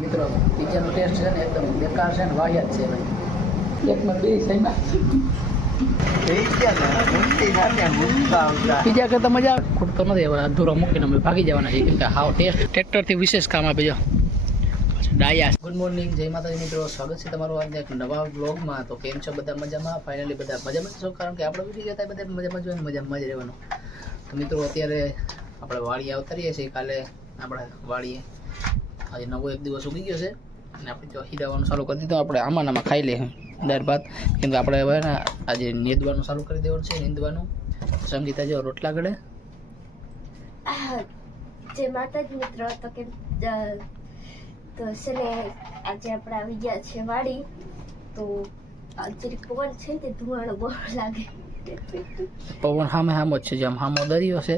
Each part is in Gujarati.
મિત્રો પિઝાનો ટેસ્ટ છે ને એકદમ બેકાર છે ને વાહિયાત છે ભાઈ. એકમાં બે સહીમાં પિઝા કરતા મજા ખૂટતો નથી. હવે અધૂરો મૂકીને અમે ભાગી જવાના છીએ કેમ કે હાવ ટેસ્ટ ટ્રેક્ટરથી વિશેષ કામ આપે જો ડાયા. ગુડ મોર્નિંગ, જય માતાજી મિત્રો, સ્વાગત છે તમારું આજના એક નવા વ્લોગમાં. તો કેમ છો બધા? મજામાં? ફાઇનલી બધા મજામાં છો, કારણ કે આપણો વિડીયો જતા બધા મજામાં જ હોય, મજામાં જ રહેવાનું. તો મિત્રો અત્યારે આપણે વાડીએ અવતરીએ છીએ. કાલે આપણે વાડીએ આજે નવો એક દિવસ ઉગી ગયો છે અને આપણે જો હીરાવાનું ચાલુ કરી દીધું. આપણે આમાં ખાઈ લઈએ દાળ ભાત, કેમ કે આપણે હવે ને આજે નેદવાનું ચાલુ કરી દેવાનું છે. નીંદવાનું સંગીતા જો રોટલા ગળે. જે માતાજી મિત્રો તો કે તો છે ને આજે આપણે આવી ગયા છે વાડી. તો આજે પવન છે તે ધુવાણો બહુ લાગે. પવન સામે સામો જ છે, જેમ સામો દરિયો છે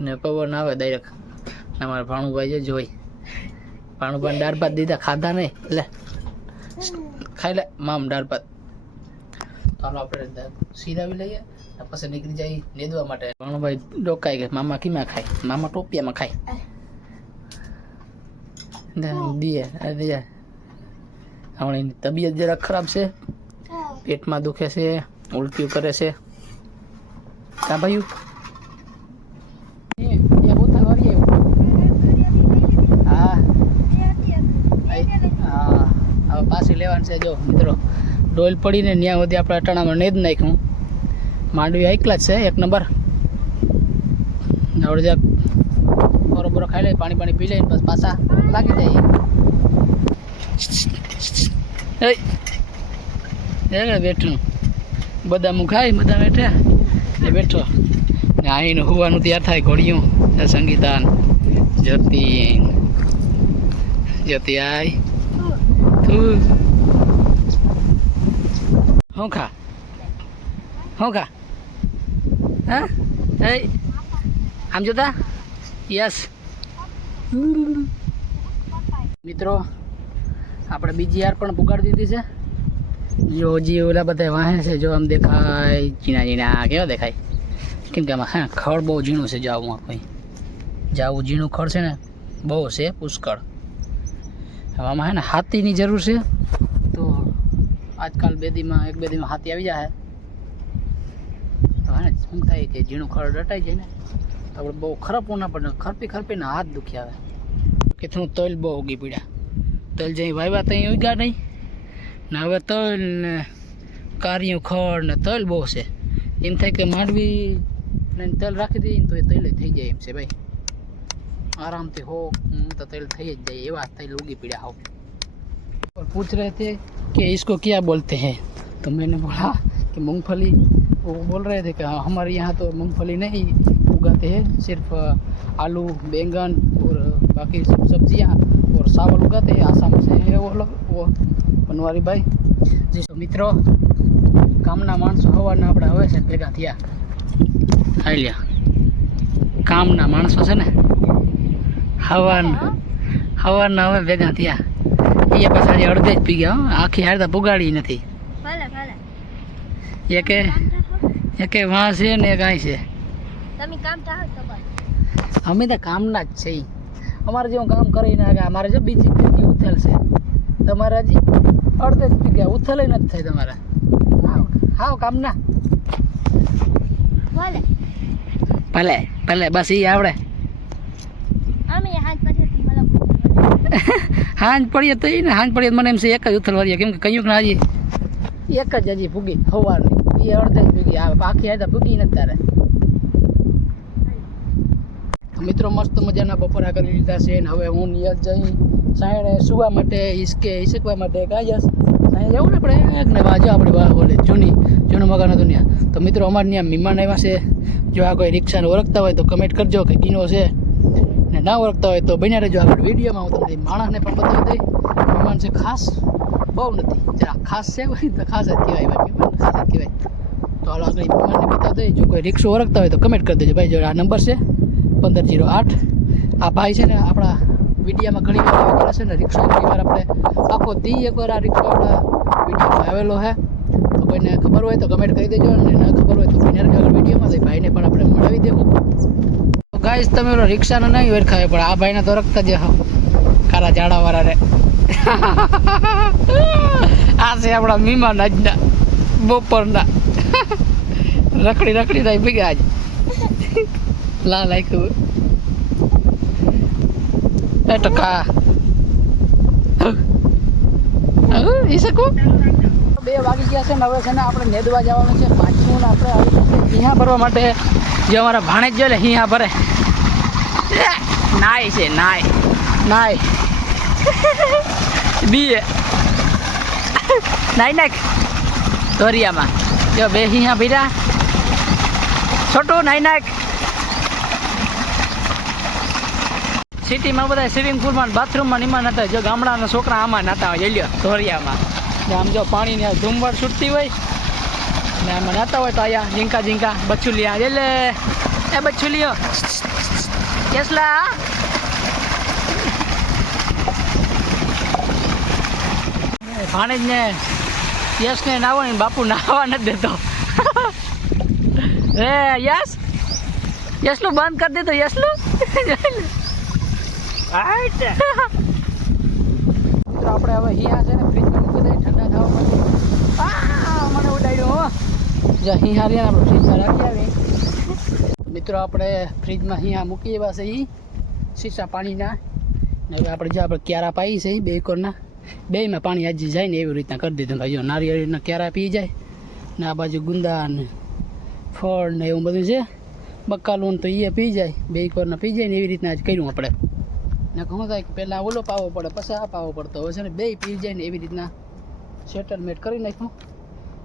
ને પવન આવે ડાયરેક્ટ. અમારા ભાણુભાઈ છે જોઈ, ભાણુભાઈ દાળ ભાત દીધા, ખાધા નહીં એટલે ખાઈ લે મામ દાળ ભાત. ચાલો આપણે સિરાવી લઈએ પછી નીકળી જાય નેદવા માટે. ભાણુભાઈ ડોકાઈ ગયા, મામા કીમાં ખાય? મામા ટોપિયામાં ખાય. દીએ હમણાં એની તબિયત જરાક ખરાબ છે, પેટમાં દુખે છે, ઉલટીઓ કરે છે. કા ભાઈ હવે પાછી લેવાનું છે. જો મિત્રો ડોલ પડીને ત્યાં સુધી આપણે અટાણામાં નેદ નાખ્યું. માંડવી એકલા જ છે એક નંબર. આપણે જ્યાં બરોબર ખાઈ લઈએ, પાણી પી લઈએ, બસ પાછા લાગી જાય. બેઠું બદામ ખાઈ, બધા બેઠા એ બેઠો ને આવીને હોવાનું તૈયાર થાય. ઘોડિયું સંગીતા જ્યોતિ આય તું હું ખા હા આમ જોતા. યસ મિત્રો આપણે બીજી યાર પણ પુગાડી દીધી છે. જો હજી ઓલા બધા વાહે છે, જો આમ દેખાય ઝીણા કેવા દેખાય, કેમ કે આમાં હા ખડ બહુ ઝીણું છે. જાવમાં કોઈ જાવું ઝીણું ખડ છે ને બહુ છે પુષ્કળ. આમાં હે ને હાથીની જરૂર છે. તો આજકાલ એક બે દીમાં હાથી આવી જાય તો હે ને શું થાય કે ઝીણું ખડ રટાઈ જાય ને તો આપણે બહુ ખરપવું ના પડે. ખરપીને હાથ દુખી આવે કે શું તલ બહુ ઉગી પડ્યા. તલ જઈ વાવ્યા ત્યાં ઉગ્યા નહીં ને હવે તલ ને કારિયું ખડ ને તલ બહુ છે. એમ થાય કે માંડવી ને તલ રાખી દઈએ તો એ તલે થઈ જાય એમ છે ભાઈ. आराम से हो तो तेल થઈ જ જાય એવા તેલ ઉગી પડ્યા हो. और पूछ रहे थे कि इसको क्या बोलते हैं, तो मैंने बोला कि मूंगफली. वो बोल रहे थे कि हमारे यहाँ तो मूंगफली नहीं उगाते हैं, सिर्फ आलू बैंगन और बाकी सब सब्जियाँ और चावल उगाते हैं. आसाम से है वो लोग, वो बनवारी भाई जी. तो मित्रों કામના માણસો હવાના આપણે હવે છે ભેગા થયા. હાઈ લ્યા કામના માણસો છે ને હવાના હવે ભેગા થયા. એ પાછા અડધે જ પી ગયા, આખી હારતા પુગાડી નથી. એકે વાં છે ને એક અહીં છે. અમે તો કામના જ છે. અમારે જેવું કામ કરીને અમારે જો બીજી ઉથલ છે, તમારે હજી અડધે જ પી ગયા, ઉથલ નથી થઈ તમારે. હાવ કામના ભલે બસ એ આવડે. હાંજ પડીએ તો ને હાંજ પડીએ મને એમ છે એક જ ઉથલવારીએ, કેમ કે કયું કે હજી એક જ હજી ભૂગી સવારની. એ અડધે જ ભૂગી આવે, આખી હાથે ભૂગી નથી તારે. મિત્રો મસ્ત મજાના બપોરા કરી લીધા છે ને હવે હું નિયત જઈ સાંજે સુવા માટે ઈસકવા માટે કાયસ સાંજે જવું ને આપણે એક ને બાજુ આપણી બોલે જૂનું મકાન હતું ત્યાં. તો મિત્રો અમારે ત્યાં મહેમાન આવ્યા છે. જો આ કોઈ રિક્ષાને ઓળખતા હોય તો કમેન્ટ કરજો કે કીનો છે, ને ના ઓળખતા હોય તો બન્યા રહેજો આપણે વિડીયોમાં. હું તમને માણસને પણ બતાવી દઈ. મહેમાન છે ખાસ, બહુ નથી, જરા ખાસ છે હોય તો ખાસ જ કહેવાય ભાઈ, મહેમાન ખાસ જ કહેવાય. તો હાલ આગળ મહેમાનને બતાવી દઈ. જો કોઈ રિક્ષો ઓળખતા હોય તો કમેન્ટ કરી દેજો ભાઈ. જો આ નંબર છે 1508. આ ભાઈ છે ને આપણા વિડીયોમાં ઘણી વાર આવેલા છે ને રિક્ષા. ઘણી વાર આપણે આખો દી એકવાર આ રિક્ષા આપણા વિડીયોમાં આવેલો છે. તો કોઈને ખબર હોય તો કમેન્ટ કરી દેજો, અને ન ખબર હોય તો આગળ વિડીયોમાં લઈ ભાઈને પણ આપણે મળાવી દેવું. તો ગાઈસ તમે રિક્ષાનો નહીં ઓળખાય પણ આ ભાઈને તો રખતા જ. કારા જાડા વાળા રે આ છે આપણા મહેમાન આજના બપોરના રખડી રખડી થાય ભેગા આજ લા લાખ્યું એ ટકા એ શકું 2 વાગી ગયા છે ને હવે છે ને આપણે નેદવા જવાનું છે પાછું ને આપણે અહીંયા ભરવા માટે જે અમારા ભાણેજ જો લે અહીંયા ભરે નાય છે નાય બી નાખ દોરિયામાં જો 2 અહીંયા ભર્યા છોટું નાખ સિટીમાં બધા સ્વિમિંગ પૂલમાં બાથરૂમમાં નિમાન હતા જો ગામડાના છોકરા આમાં નાતા હોય જઈ લ્યો ધોરિયામાં આમ જો પાણીની ધૂમવાર છૂટતી હોય ને આમાં નાતા હોય તો અહીંયા ઝીંકા બચુલિયા એટલે એ બચુલિયો કેસલા ભાણેજ ને યશ ને નાવો ને બાપુ નાવા નથી દેતો એ યશલું બંધ કરી દીધું યશલું મિત્રો આપણે હવે અહીંયા છે ને ફ્રીજમાં મૂકી દઈએ ઠંડા થવા માટે મને ઉડાડ્યું હો જો અહીંયા રહ્યા આપણે ફ્રીજમાં રાખી આવી મિત્રો આપણે ફ્રીજમાં અહીંયા મૂકી એવા છે એ શીશા પાણીના ને હવે આપણે જે આપણે ક્યારા પાઈ છે 2 કોરના 2માં પાણી આજે જાય ને એવી રીતના કરી દીધું ભાઈ જો નારિયેળના ક્યારા પી જાય ને આ બાજુ ગુંદા ને ફળ ને એવું બધું છે બકાલું તો એ પી જાય 2 કોરના પી જાય ને એવી રીતના જ કર્યું આપણે ને શું થાય કે પહેલાં ઓલો પાવો પડે પછી આ પાવો પડતો હવે છે ને 2 પી જાય ને એવી રીતના સેટલમેન્ટ કરી નાખ્યું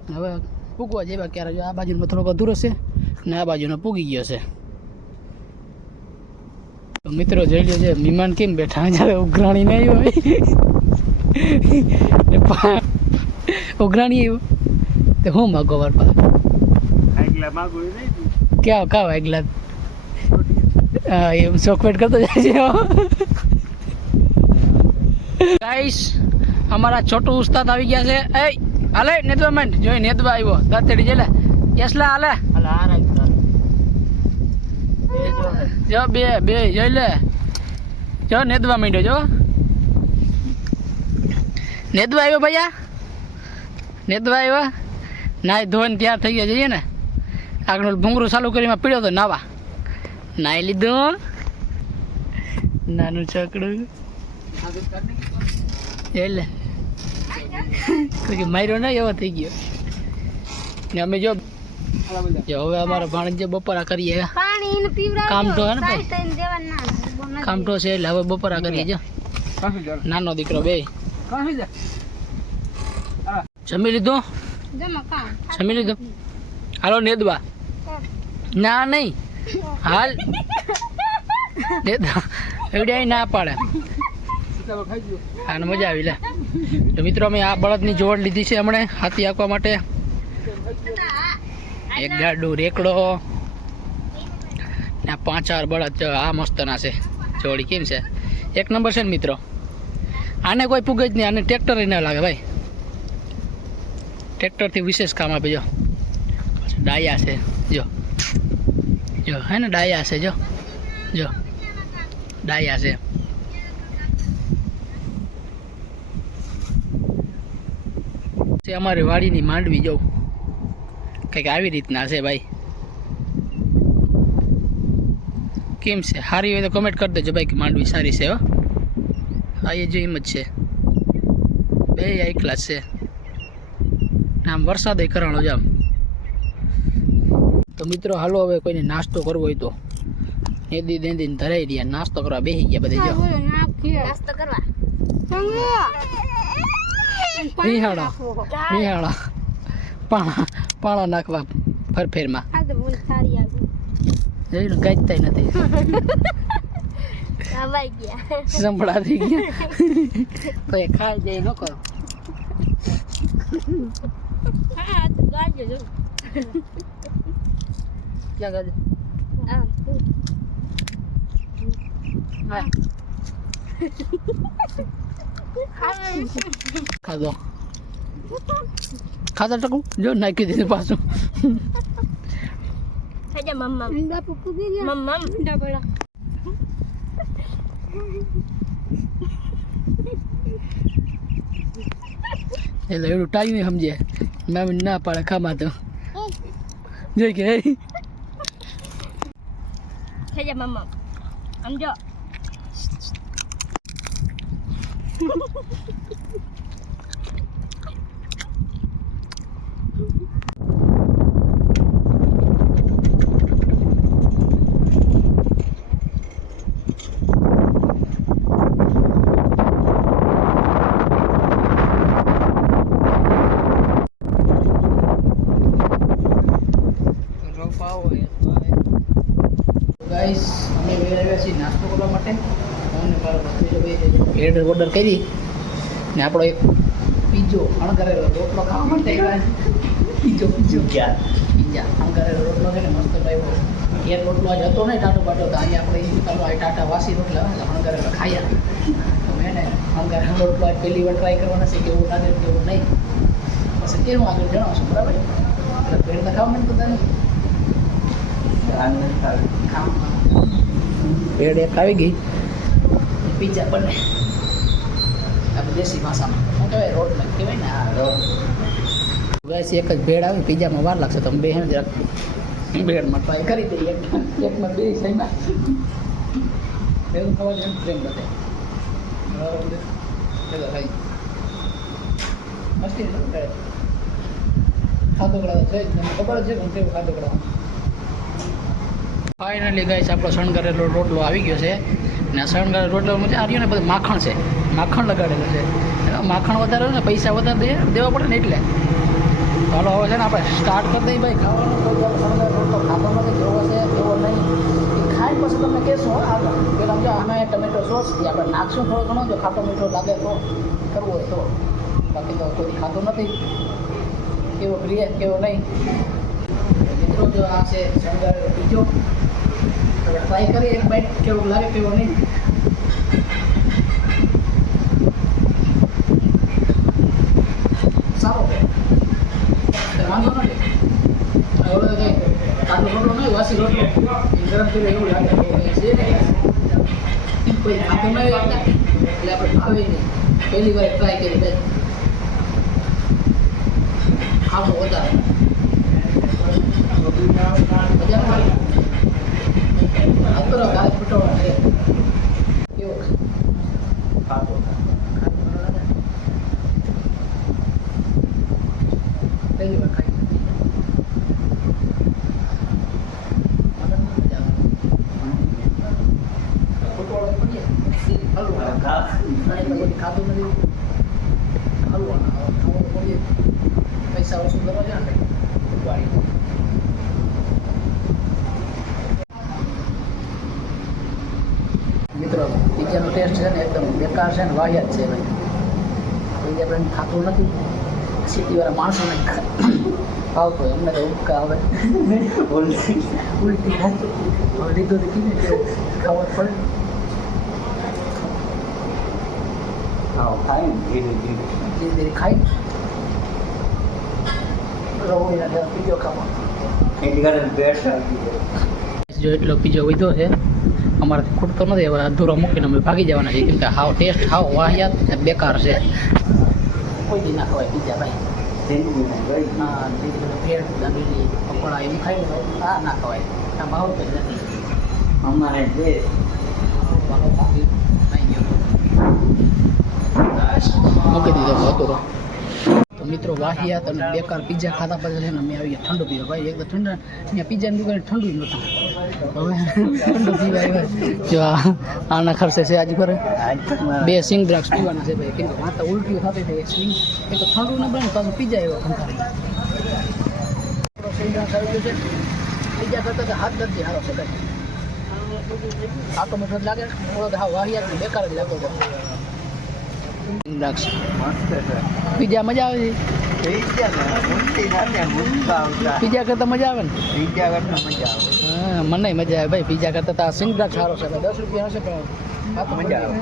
ને હવે પૂગવા જેવા ક્યારે જો આ બાજુનો થોડોક અધૂરો છે ને આ બાજુનો પૂગી ગયો છે તો મિત્રો જોઈ લો છે મહેમાન કેમ બેઠા જ્યારે ઉઘરાણી નહીં હોય ઉઘરાણી આવ્યું તો હું માગો વાર પા ક્યાં કાવ આગલા એમ ચોકવેટ કરતો જાય છે ગાઈસ અમારા છોટું ઉસ્તાદ આવી ગયા છે એ હાલે નેદવામેન્ટ જોઈ નેદવા આવ્યો દાંતેડી જેલે યસલા હાલે જો બે જોઈ લે જો નેદવા માંડ્યો જો નેદવા આવ્યો ભૈયા નેદવા આવ્યો નાય ધોઈને તૈયાર થઈ ગયા જઈએ ને આગળ ભૂંગરું ચાલુ કરીને પીડ્યો તો નાવા નાઈ લીધું નાનું છકડું એટલે માર્યો ને એવો થઈ ગયો ને અમે જો હવે અમારા ભાણેજ જે બપોરા કરીએ કામ તો હે ને ભાઈ કામ તો છે એટલે હવે બપોરા કરીએ જો નાનો દીકરો 2 જમી લીધું હાલો નેદવા ના નહીં હાલ એવડે ના પાડે આને મજા આવી લે તો મિત્રો અમે આ બળદની જોડ લીધી છે હમણાં હાથી હાંકવા માટે એક ગાડું રેકડો ને 5-4 બળદ આ મસ્તના છે જોડી કેમ છે 1 નંબર છે ને મિત્રો આને કોઈ પૂગે જ નહીં આને ટ્રેક્ટર ના લાગે ભાઈ ટ્રેક્ટરથી વિશેષ કામ આપે જો ડાયા છે જો હે ને ડાયા છે જો ડાયા છે અમારી વાડીની માંડવી જો કંઈક આવી રીતના છે ભાઈ કેમ છે સારી હોય તો કમેન્ટ કરી દેજો ભાઈ કે માંડવી સારી છે હો આ એ જો એમ જ છે 2 એકલા છે આમ વરસાદ કરાણો જ આમ તો મિત્રો હાલો હવે કોઈને નાસ્તો કરવો હોય તો નેદી દેંદીને ધરાઈ રહ્યા નાસ્તો કરવા બેસી ગયા બધે જો નાસ્તો કરવા નિહાળા પાણા નાખવા ફરફેરમાં જોયું ગાજતા નથી સંભળા થઈ ગયા તો એ ખાઈ જાય ન કરો ક્યાં ગાજે ખાધો ખાધા ટકું જો નાખી દીધું પાછું એટલે એવડું ટાઈમ નહીં સમજે મેં ના પાડે ખામાં તો જોઈ કે થઈ જા મમ્મા સમજો ગાઈસ અમે વેર આવ્યા છીએ નાસ્તો કરવા માટે અને મારો ભેડ ઓર્ડર કરી ને આપણો એક પીઝો અણકરેલો રોટલો ખાવા માટે આવ્યા પીઝા અણકરેલો રોટલો છે ને મસ્ત લાવ્યો એક રોટલો આજ હતો ને ટાટો બાટો તો આજે આપણે ચાલો આ ટાટા વાસી રોટલા અણકરેલો ખાયા તો મેં ને અણકરેલો રોટલો આજ પહેલી વાર ટ્રાય કરવાના છે કેવું લાગે કેવું નહીં પછી કેવું આગળ જણાવશું બરાબર એટલે ભેડ તો ખાવા ને બધાને ભેડ એક આવી ગઈ પીઝા બને આપણે દેશી ભાષામાં શું કહેવાય રોટલા કહેવાય ને આ રોટ ગાઈસ એક જ ભેડ આવે પીઝામાં વાર લાગશે તમે બે હે જરાક ભેડમાં ટ્રાય કરી દઈએ એકમાં બે સહીમાં ભેડું ખાવા જેમ પ્રેમ બધે ખાઈ મસ્તી ખાધોકડા છે તમને ખબર છે પણ કેવું ખાધોકડા ફાઇનલી ગાઈસ આપણો શણગારેલો રોટલો આવી ગયો છે ને આ શણગારેલો રોટલામાં આ રહ્યું ને બધું માખણ છે માખણ લગાડેલું છે માખણ વધારે હોય ને પૈસા વધારે દેવા પડે ને એટલે ચાલો હવે છે ને આપણે સ્ટાર્ટ કરી દઈએ ભાઈ ખાવાનું શણગારેલો રોટલો ખાતો નથી જેવો છે એવો નહીં એ ખાઈ પછી તમને કહેશો આગળ પેલા જો અમે ટમેટો સોસ આપણે નાખશું થોડો ઘણો જો ખાટો મીઠો લાગે તો કરવું હોય તો બાકી તો કોઈ ખાતો નથી કેવો પ્રિય કેવો નહીં મિત્રો જો આ છે શણગારેલો પીઝો ટ્રાય કરીએ એક બાઈટ કેવું લાગે કેવું નહીં સારો છે વાંધો નથી હવે કંઈ કાચો રોટલો નહીં વાસી રોટલો એ ગરમ કરી એવું લાગે છે ને કોઈ ખાતું નહીં હોય એટલે આપણે ભાવે નહીં પહેલી વાર ટ્રાય કરી ભાઈ ખાતો વધારે મજા કરો ગાય ફૂટવા છે કેવો ખાતો પહેલી વાર ખાઈ ખાતું નથી હલવાના પડીએ પૈસા ઓછું કરવા જાય ને વાળી મિત્રો પીઝાનો ટેસ્ટ છે ને એકદમ બેકાર છે ને વાહિયાત છે ભાઈ કોઈ આપણે ખાતું નથી સિટીવાળા માણસોને આવતો હોય અમને તો ઉબકા આવે ઉલટી ખાતું હવે લીધો તો કીધું કે ખાવા પડે ધીરે ધીરે ખાઈ રહો એના પીઝો ખાવા જો એટલો પીઝો વધ્યો છે અમારાથી ખૂટતો નથી હવે અધૂરો મૂકીને અમે ભાગી જવાના છીએ કેમ કે હાવ ટેસ્ટ હાવ વાહિયાત બેકાર છે કોઈ દી ના ખવાય પીઝા ભાઈ હા ભેળ દાબેલી પકોડા એમ ખાઈ લો આ ના ખવાય આ ભાવ તો નથી અમારે જે મૂકી દીધો અધૂરો તો મિત્રો વાહિયાત અને બેકાર પીઝા ખાતા પછી છે ને અમે આવી ગયા ઠંડુ પીવા ભાઈ એકદમ ઠંડા અહીંયા પીઝાની દુકાને ઠંડુ જ નહોતું હવે ઠંડુ પીવા આવ્યા જો આના ખર્ચે છે આજે પર 2 સિંગ દ્રાક્ષ પીવાના છે ભાઈ કેમ કે માતા ઉલટીઓ થતી થઈ સિંગ એક તો ઠંડુ ન બને પાછું પીઝા એવો ખંખારી સિંગ દ્રાક્ષ આવી ગયું છે પીઝા કરતાં તો હાથ નથી સારો છે ભાઈ ખાતો મીઠો જ લાગે થોડો હા વાહિયાત બેકાર જ લાગતો હતો દ્રાક્ષ પીઝા મજા આવે છે પીઝા કરતા મજા આવે ને હા મને મજા આવે ભાઈ પીઝા કરતા તો આ સિંગ દ્રાક્ષ સારો છે 10 રૂપિયા હશે પણ મજા આવે